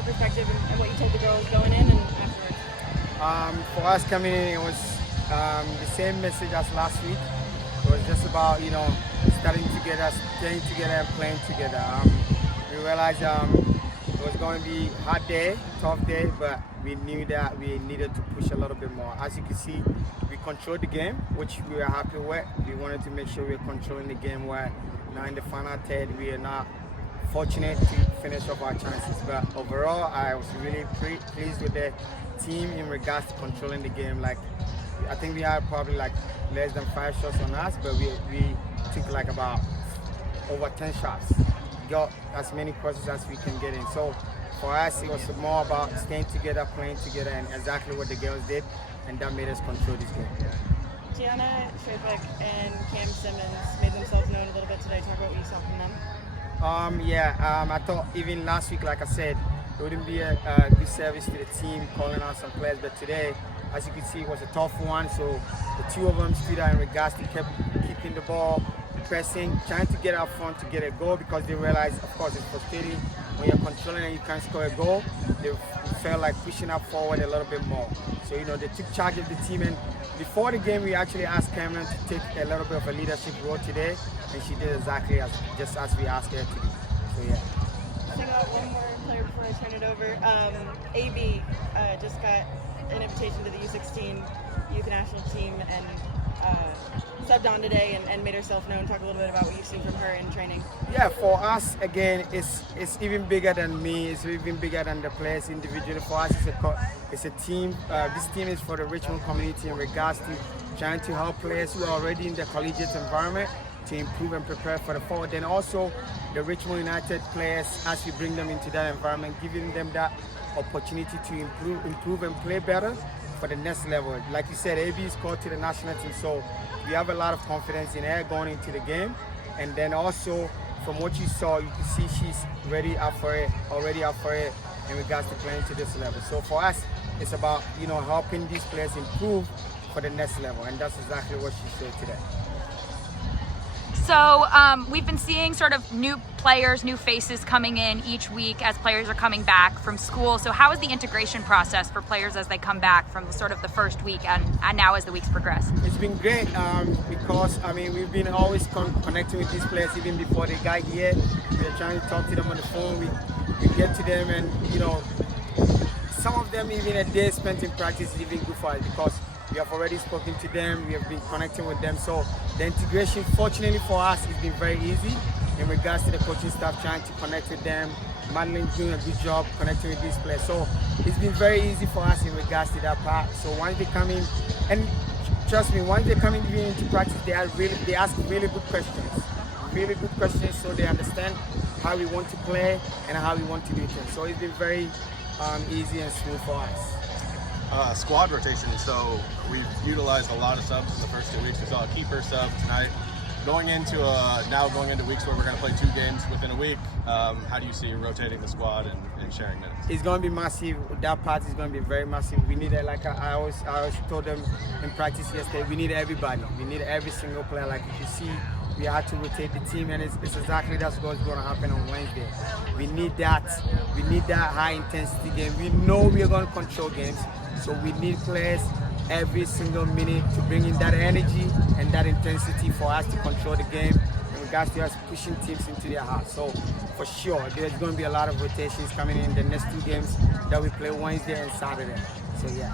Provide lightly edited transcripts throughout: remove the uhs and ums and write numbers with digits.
your perspective and what you told the girls going in and afterwards? For us coming in, it was the same message as last week. It was just about, starting together, staying together, and playing together. We realized it was going to be a hard day, tough day, but we knew that we needed to push a little bit more. As you can see, we controlled the game, which we were happy with. We wanted to make sure we were controlling the game where now in the final third, we are not fortunate to finish off our chances. But overall, I was really pleased with the team in regards to controlling the game. Like, I think we had probably like less than 5 shots on us, but we took like about over 10 shots. Got as many crosses as we can get in. So for us, it was more about staying together, playing together, and exactly what the girls did, and that made us control this game. Gianna Shrevek and Cam Simmons made themselves known a little bit today. Talk about what you saw from them. I thought even last week, like I said, it wouldn't be a good service to the team calling out some players, but today, as you can see, it was a tough one. So the two of them stood out in regards to kept keeping the ball, pressing, trying to get up front to get a goal because they realized, of course, it's frustrating when you're controlling and you can't score a goal. They felt like pushing up forward a little bit more. So, they took charge of the team, and before the game, we actually asked Cameron to take a little bit of a leadership role today, and she did exactly just as we asked her to do. So, yeah. I'll think about one more player before I turn it over. AB just got an invitation to the U16 youth national team and subbed on today and made herself known. Talk a little bit about what you've seen from her in training. Yeah, for us, again, it's even bigger than me. It's even bigger than the players individually. For us, it's a team. This team is for the Richmond community in regards to trying to help players who are already in the collegiate environment to improve and prepare for the forward. Then also the Richmond United players, as we bring them into that environment, giving them that opportunity to improve and play better for the next level. Like you said, AB is called to the national team, so we have a lot of confidence in her going into the game. And then also, from what you saw, you can see she's already up for it in regards to playing to this level. So for us, it's about helping these players improve for the next level, and that's exactly what she showed today. So we've been seeing sort of new players, new faces coming in each week as players are coming back from school. So how is the integration process for players as they come back from sort of the first week and now as the weeks progress? It's been great because, we've been always connecting with these players even before they got here. We're trying to talk to them on the phone. We get to them and, some of them even a day spent in practice is even good for us because we have already spoken to them, we have been connecting with them. So the integration, fortunately for us, has been very easy in regards to the coaching staff trying to connect with them. Madeline's doing a good job connecting with these players. So it's been very easy for us in regards to that part. So once they come in, and trust me, once they come in into practice, they ask really good questions so they understand how we want to play and how we want to do things. So it's been very easy and smooth for us. Squad rotation, so we've utilized a lot of subs in the first 2 weeks. We saw a keeper sub tonight. Going into weeks where we're going to play 2 games within a week, how do you see rotating the squad and sharing minutes? It's going to be massive. That part is going to be very massive. We need it, like I always told them in practice yesterday, we need everybody. We need every single player. Like you can see, we had to rotate the team, and it's exactly that's what's going to happen on Wednesday. We need that high intensity game. We know we are going to control games, so we need players every single minute to bring in that energy and that intensity for us to control the game in regards to us pushing teams into their hearts. So for sure, there's going to be a lot of rotations coming in the next 2 games that we play Wednesday and Saturday. So yeah.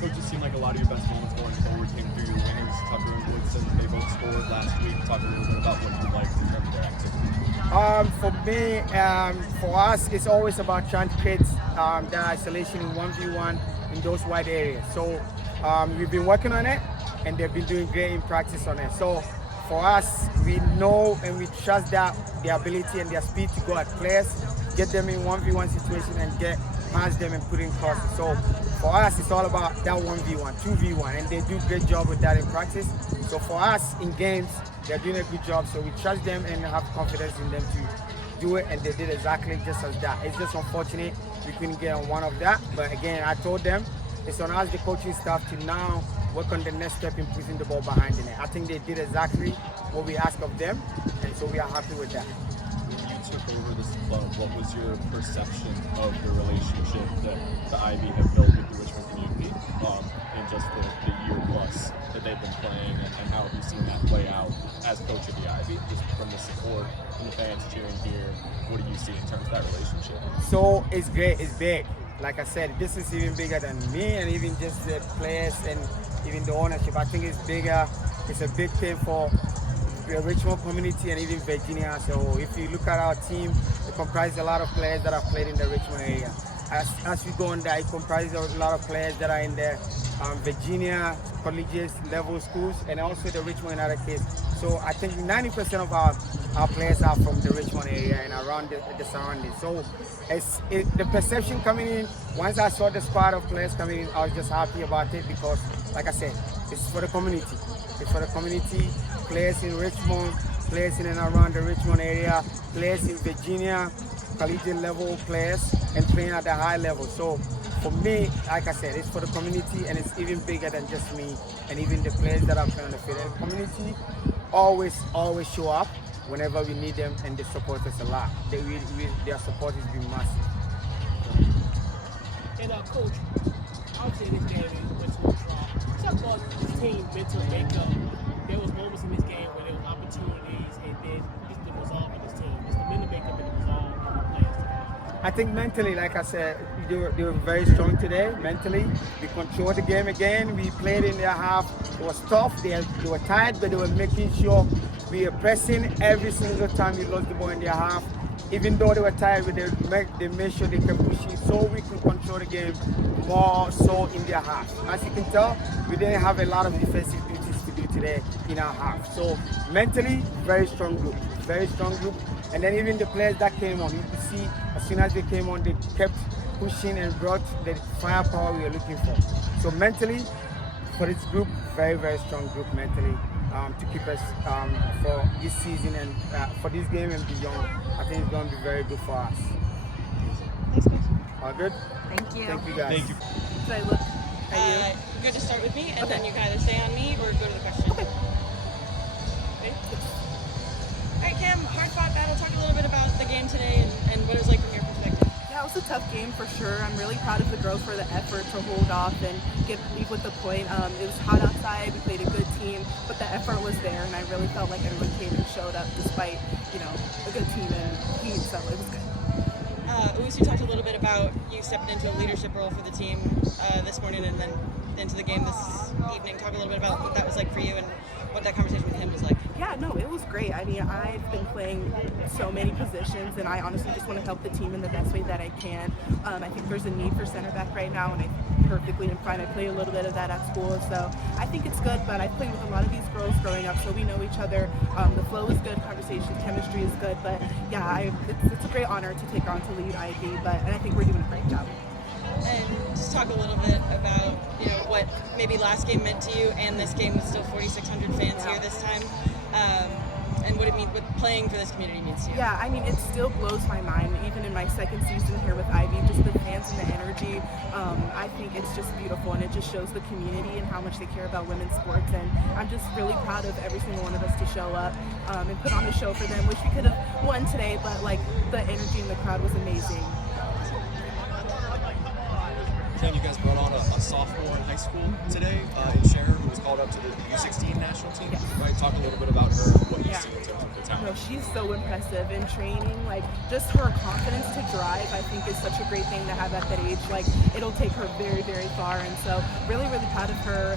So it just seemed like a lot of your best moments going forward came through your wings. Tucker and Woodson, they both scored last week. Talk a little bit about what you liked in terms of their activity. For me, for us, it's always about trying to create the isolation in 1v1 in those wide areas. So we've been working on it, and they've been doing great in practice on it. So for us, we know and we trust that their ability and their speed to go at players, get them in 1v1 situation and get past them and put in crosses. So for us, it's all about that 1v1, 2v1, and they do a great job with that in practice. So for us in games, they're doing a good job. So we trust them and have confidence in them to do it, and they did exactly just as that. It's just unfortunate we couldn't get on one of that. But again, I told them it's on us, the coaching staff, to now work on the next step in pushing the ball behind the net. I think they did exactly what we asked of them, and so we are happy with that. You took over this club, what was your perception of the relationship that the Ivy have built with the Richmond community in just the year plus that they've been playing, and how have you seen that play out as coach of the Ivy, just from the support from the fans cheering here? What do you see in terms of that relationship? So it's great, it's big. Like I said, this is even bigger than me and even just the players and even the ownership. I think it's bigger. It's a big thing for the Richmond community and even Virginia. So if you look at our team, it comprises a lot of players that have played in the Richmond area. As we go on there, it comprises a lot of players that are in the Virginia collegiate level schools and also the Richmond United case. So I think 90% of our players are from the Richmond area and around the surroundings. So the perception coming in, once I saw the squad of players coming in, I was just happy about it because, like I said, it's for the community. It's for the community, players in Richmond, players in and around the Richmond area, players in Virginia, collegiate level players, and playing at the high level. So for me, like I said, it's for the community and it's even bigger than just me and even the players that are playing on the field. And the community always show up whenever we need them and they support us a lot. Their support has been massive. And Coach, obviously this game went to a draw. Talk about this team mental makeup. There was moments in this game where there was opportunities and then just the resolve of this team. Just the mental makeup and the resolve of the players today. I think mentally, like I said, they were very strong today, mentally. We controlled the game again. We played in their half. It was tough. They were tired, but they were making sure we were pressing every single time we lost the ball in their half. Even though they were tired, they made sure they kept pushing so we could control the game more so in their half. As you can tell, we didn't have a lot of defensive duties to do today in our half. So mentally, very strong group, very strong group. And then even the players that came on, you could see as soon as they came on, they kept pushing and brought the firepower we were looking for. So mentally, for this group, very strong group mentally to keep us for this season and for this game and beyond. I think it's going to be very good for us. Thanks, Coach. All good? Thank you. Thank you, guys. Thank you. Should I look at you? Good to start with me, and Okay. then you can either stay on me or go to the question. Okay. Okay. All right, Cam, hard-fought battle. Talk a little bit about the game today and what it was like from your perspective. Yeah, it was a tough game for sure. I'm really proud of the girls for the effort to hold off and leave with the point. It was hot outside. We played a good team, but the effort was there, and I really felt like everyone came and showed up despite, a good team and heat. So it was good. Uzi talked a little bit about you stepping into a leadership role for the team this morning and then into the game this evening. Talk a little bit about what that was like for you and what that conversation with him was like. Yeah, no, it was great. I mean, I've been playing so many positions, and I honestly just want to help the team in the best way that I can. I think there's a need for center back right now, and I perfectly am fine. I play a little bit of that at school, so I think it's good, but I played with a lot of these girls growing up, so we know each other. The flow is good, conversation, chemistry is good, but yeah, it's a great honor to take on to lead IB, and I think we're doing a great job. And just talk a little bit about what maybe last game meant to you and this game with still 4,600 fans here this time, and what it means, what playing for this community means to you. Yeah, I mean, it still blows my mind, even in my second season here with Ivy, just the fans and the energy. I think it's just beautiful, and it just shows the community and how much they care about women's sports, and I'm just really proud of every single one of us to show up and put on a show for them. Wish we could have won today, but the energy in the crowd was amazing. Ken, you guys brought on a sophomore in high school today, in Cher, who was called up to the U16 national team. Yeah. Right? Talk a little bit about her and what you Yeah. see in terms of the No, talent. she's so impressive in training. Just her confidence to drive, I think, is such a great thing to have at that age. It'll take her very, very far. And so, really, really proud of her.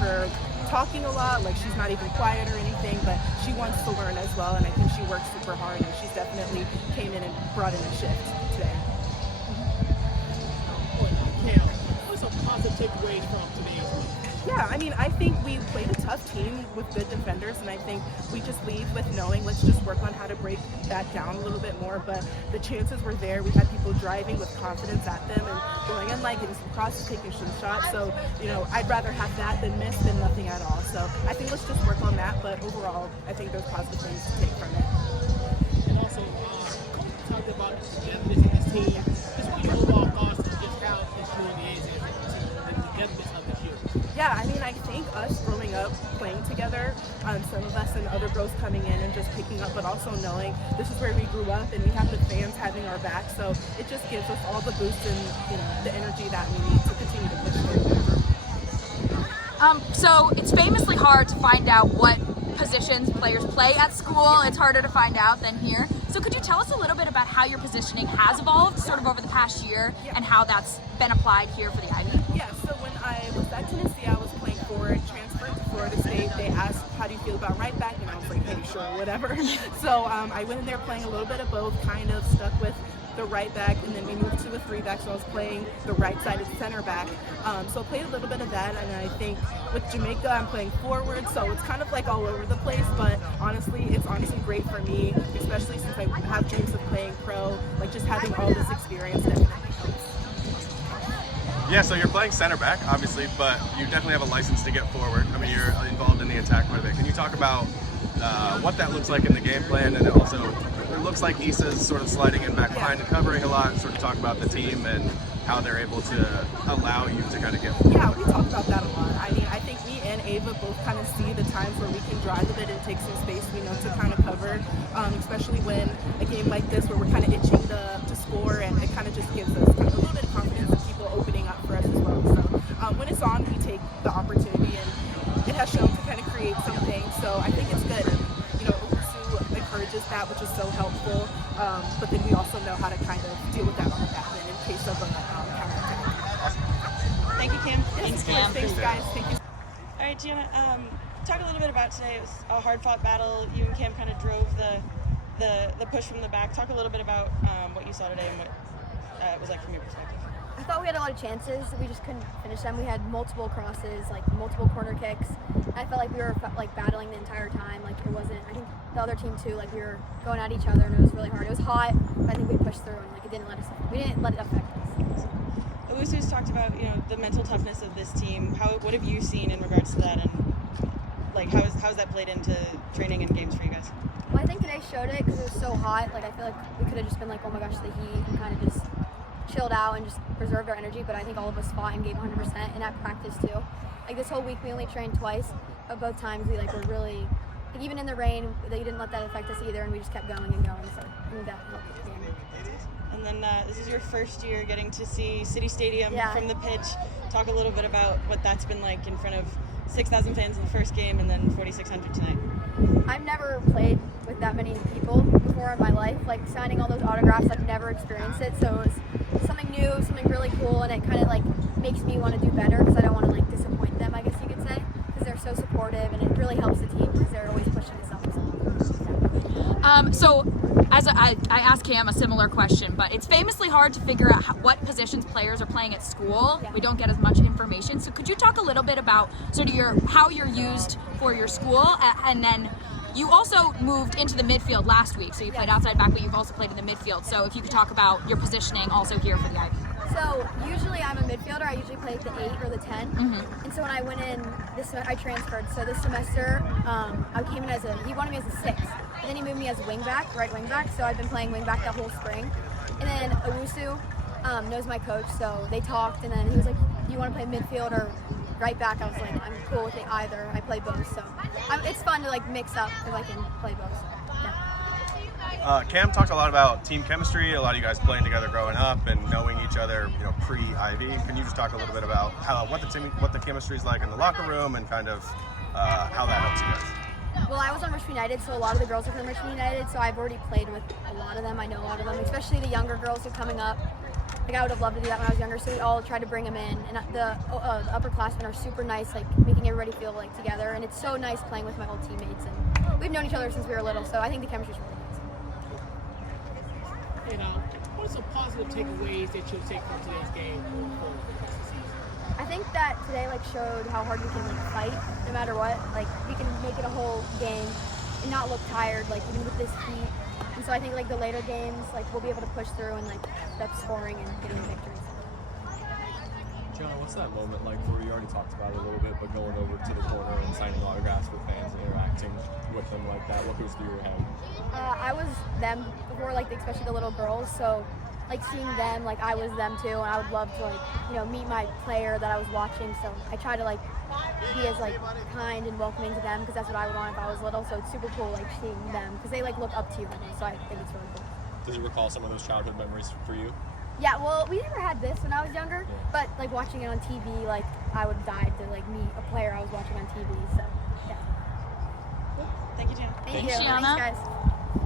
Her talking a lot, she's not even quiet or anything, but she wants to learn as well. And I think she works super hard, and she's definitely came in and brought in a shift today. Cam, what's some positive takeaways from today's game? Yeah, I mean, I think we played a tough team with good defenders, and I think we just leave with knowing let's just work on how to break that down a little bit more. But the chances were there. We had people driving with confidence at them and going in, getting some crosses, taking some shots. So, I'd rather have that than miss than nothing at all. So I think let's just work on that. But overall, I think there's positive things to take from it. And also, Coach talked about the togetherness of this team. Just what your overall thoughts on just how this unit is and the togetherness of this unit. Yeah, I mean, I think us growing up playing together, some of us and other girls coming in and just picking up, but also knowing this is where we grew up and we have the fans having our back. So it just gives us all the boost and the energy that we need to continue to push forward. So it's famously hard to find out what positions players play at school. It's harder to find out than here. So could you tell us a little bit about how your positioning has evolved sort of over the past year and how that's been applied here for the Ivy? Yeah, so when I was at Tennessee, I was playing forward, transferred to Florida State. They asked, how do you feel about right back? And I was like, hey, sure, whatever. So I went in there playing a little bit of both, kind of stuck with the right back, and then we moved to a 3-back, so I was playing the right-sided center back. So I played a little bit of that, and I think with Jamaica, I'm playing forward, so it's kind of like all over the place, but honestly, it's honestly great for me, especially since I have dreams of playing pro, like just having all this experience definitely helps. Yeah, so you're playing center back, obviously, but you definitely have a license to get forward. I mean, you're involved in the attack quite a bit. Can you talk about what that looks like in the game plan, and also it looks like Issa's sort of sliding in back behind and covering a lot, and sort of talk about the team and how they're able to allow you to kind of get forward. Yeah, we talk about that a lot. I mean, I think me and Ava both kind of see the times where we can drive a bit and take some space, to kind of cover, especially when a game like this where we're kind of itching to score, and it kind of just gives us kind of a little bit of confidence and people opening up for us as well. So when it's on, we take the opportunity, and it has shown to kind of create something. So I think it's good. Usu encourages that, which is so helpful. But then we also know how to kind of deal with that on the back end in case of a counterattack. Thank you, Kim. Thanks, Cam. Thanks, guys. Thank you. All right, Gianna, talk a little bit about today. It was a hard-fought battle. You and Cam kind of drove the push from the back. Talk a little bit about what you saw today and what it was like from your perspective. I thought we had a lot of chances. We just couldn't finish them. We had multiple crosses, like multiple corner kicks. I felt like we were like battling the entire time. Like it wasn't. I think the other team too. Like we were going at each other, and it was really hard. It was hot, but I think we pushed through, and like it didn't let us. We didn't let it affect us. Owusu's talked about the mental toughness of this team. What have you seen in regards to that, and like how's that played into training and games for you guys? Well, I think today showed it because it was so hot. Like I feel like we could have just been like, oh my gosh, the heat, and kind of just chilled out and just preserved our energy. But I think all of us fought and gave 100%, and at practice too. Like this whole week we only trained twice, but both times we were really, like even in the rain, they didn't let that affect us either, and we just kept going and going. So I think that helped the game. And then this is your first year getting to see City Stadium from the pitch. Talk a little bit about what that's been like in front of 6,000 fans in the first game and then 4,600 tonight. I've never played with that many people before in my life. Like signing all those autographs, I've never experienced it. So it was something new, something really cool, and it kind of like makes me want to do better because I don't want to like disappoint them, I guess you could say, because they're so supportive, and it really helps the team because they're always pushing us up. So as I asked Cam a similar question, but it's famously hard to figure out what positions players are playing at school. We don't get as much information. So could you talk a little bit about sort of how you're used for your school, and then you also moved into the midfield last week, so you played outside back, but you've also played in the midfield. So if you could talk about your positioning also here for the Ivy. So usually I'm a midfielder. I usually play the 8 or the 10. And so when I went in I transferred. So this semester I came in he wanted me as a 6. But then he moved me as a wing back, right wing back. So I've been playing wing back that whole spring. And then Owusu knows my coach, so they talked, and then he was like, do you want to play midfield or right back? I was like, I'm cool with it either. I play both, so it's fun to like mix up because I can play both. So, yeah. Cam talked a lot about team chemistry, a lot of you guys playing together growing up and knowing each other, pre-Ivy. Can you just talk a little bit about what the chemistry is like in the locker room and kind of how that helps you guys? Well, I was on Richmond United, so a lot of the girls are from Richmond United, so I've already played with a lot of them. I know a lot of them, especially the younger girls who are coming up. Like I would have loved to do that when I was younger, so we all try to bring them in. And the upperclassmen are super nice, like making everybody feel like together. And it's so nice playing with my old teammates. And we've known each other since we were little, so I think the chemistry's really nice. What are some positive takeaways that you'll take from today's game moving forward for the rest of the season? I think that today showed how hard we can fight no matter what. Like we can make it a whole game and not look tired, even with this heat. And so I think the later games, we'll be able to push through and up scoring and getting victories. Gianna, what's that moment like where you already talked about it a little bit, but going over to the corner and signing autographs with fans and interacting with them like that? What goes through your head? I was them before, especially the little girls. So like seeing them, like I was them too, and I would love to like, you know, meet my player that I was watching. So I try to like be as like kind and welcoming to them because that's what I would want if I was little. So it's super cool like seeing them because they like look up to you, so I think it's really cool. Does it recall some of those childhood memories for you? Yeah, well, we never had this when I was younger, but like watching it on TV, like I would die to like meet a player I was watching on TV. So yeah. Thank you, Jan. Thank you. Thanks, Gianna. Thanks, guys.